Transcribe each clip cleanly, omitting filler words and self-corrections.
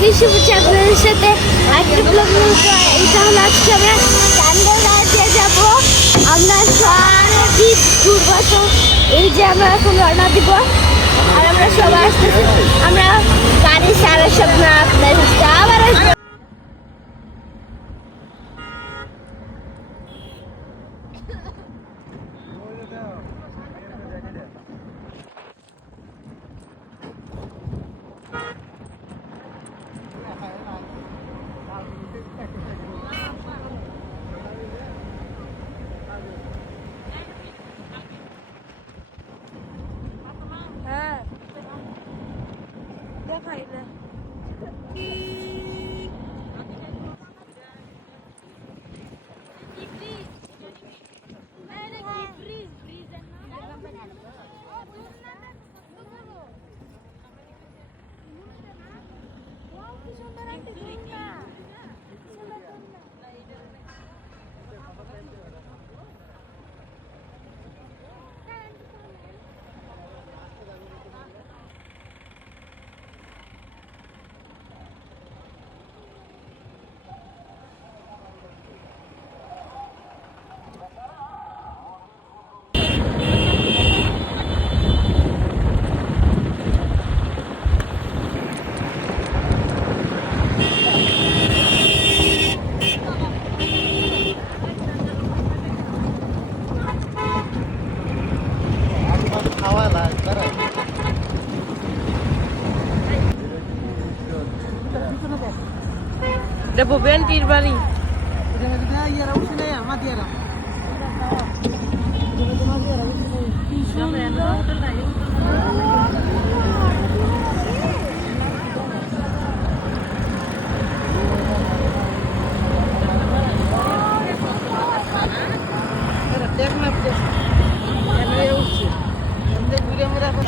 কৃষি আপনাদের সাথে একটা ব্লগ এটা হলো আজকে আমরা ক্যান্ডেল রাইডে যাবো। আমরা সারাদিন ঘুরবো, তো এই যে আমরা এখন রওনা দিব আর আমরা সবাই আসতেছি। আমরা গাড়ি সারা সব না আপনার আবার আসবো। ভবেন্টির বাড়ি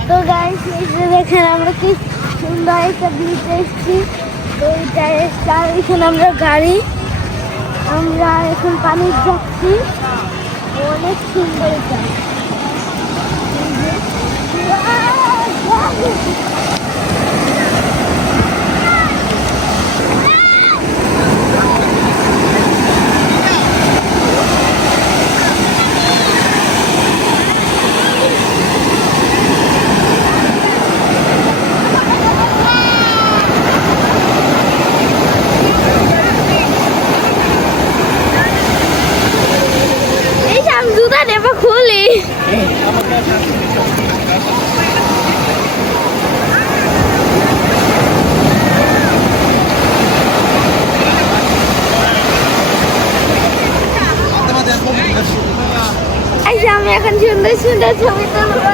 তো গাইস এই যে দেখেন আমরা কি সুন্দর একটা ব্রিজে এসেছি। তো এইটা এখানে আমরা গাড়ি আমরা এখন পানি যাচ্ছি, অনেক সুন্দর এটা। খুলি আমি এখন সুন্দর সুন্দর ছবি তুলবো।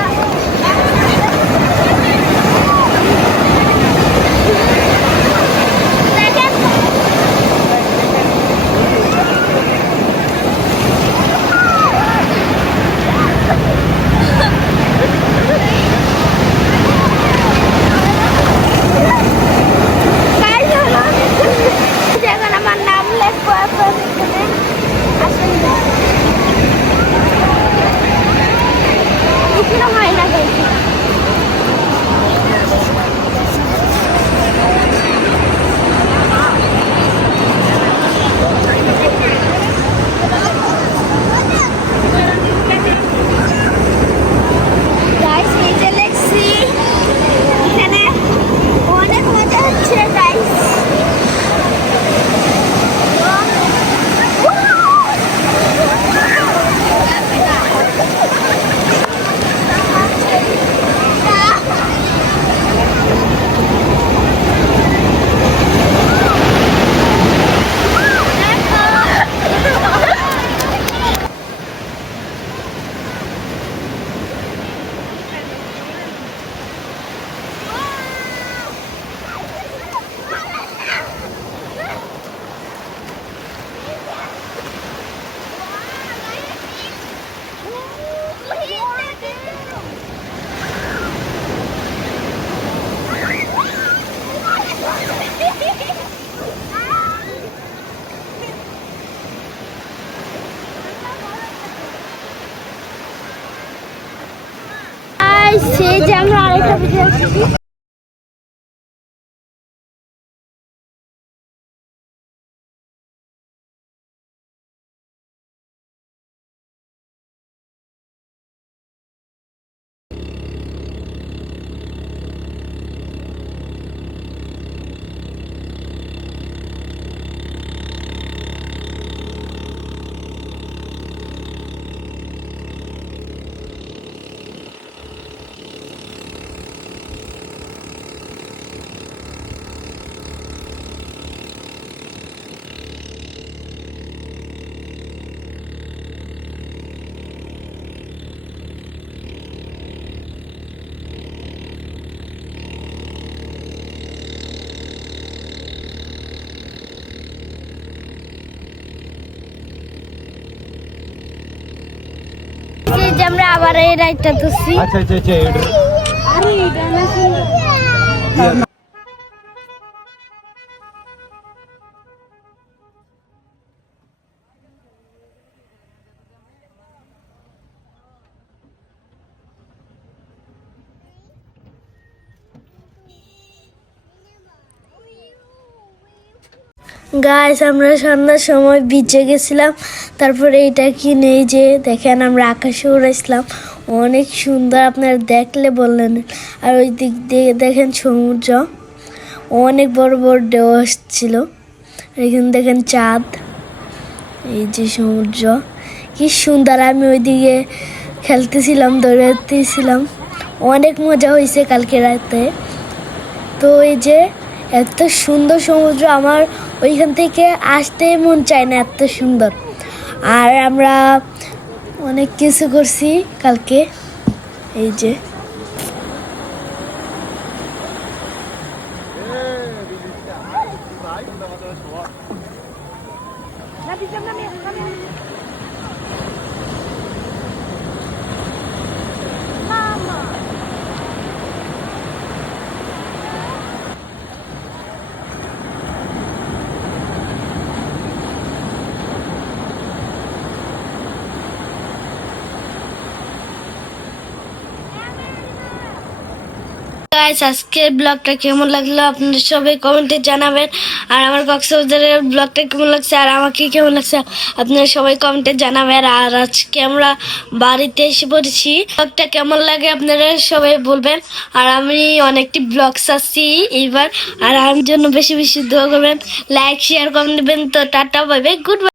সেই যে আমরা আরেকটা ভিডিও আমরা আবার এই রাইডটা তুলছি। আচ্ছা আচ্ছা আচ্ছা আরে এটা না সুন্দর। গাইস আমরা সন্ধ্যার সময় বিচে গেছিলাম, তারপরে এটা কিনে এই যে দেখেন আমরা আকাশে উড়াইছিলাম, অনেক সুন্দর, আপনারা দেখলে বললেন। আর ওই দিক দিয়ে দেখেন সমুদ্র, অনেক বড় বড় ঢেউ আসছিল। এখানে দেখেন চাঁদ, এই যে সমুদ্র কি সুন্দর। আমি ওইদিকে খেলতেছিলাম, দৌড়াতেছিলাম, অনেক মজা হয়েছে কালকে রাতে। তো এই যে এত সুন্দর সমুদ্র, আমার ওইখান থেকে আসতে মন চায় না, এত সুন্দর। আর আমরা অনেক কিছু করছি কালকে, এই যে গাইস আজকের ব্লগটা কেমন লাগলো আপনারা সবাই কমেন্টে জানাবেন। আর আমার কক্সবাজারের ব্লগটা কেমন লাগছে আর আমাকে কেমন লাগছে আপনারা সবাই কমেন্টে জানাবেন। আর আজকে আমরা বাড়িতে এসে পড়েছি, ব্লগটা কেমন লাগে আপনারা সবাই বলবেন। আর আমি অনেকটি ব্লগ চাচ্ছি এইবার, আর আমার জন্য বেশি বেশি দোয়া করবেন, লাইক শেয়ার কমেন্ট দেবেন। তো tata bye bye, good bye.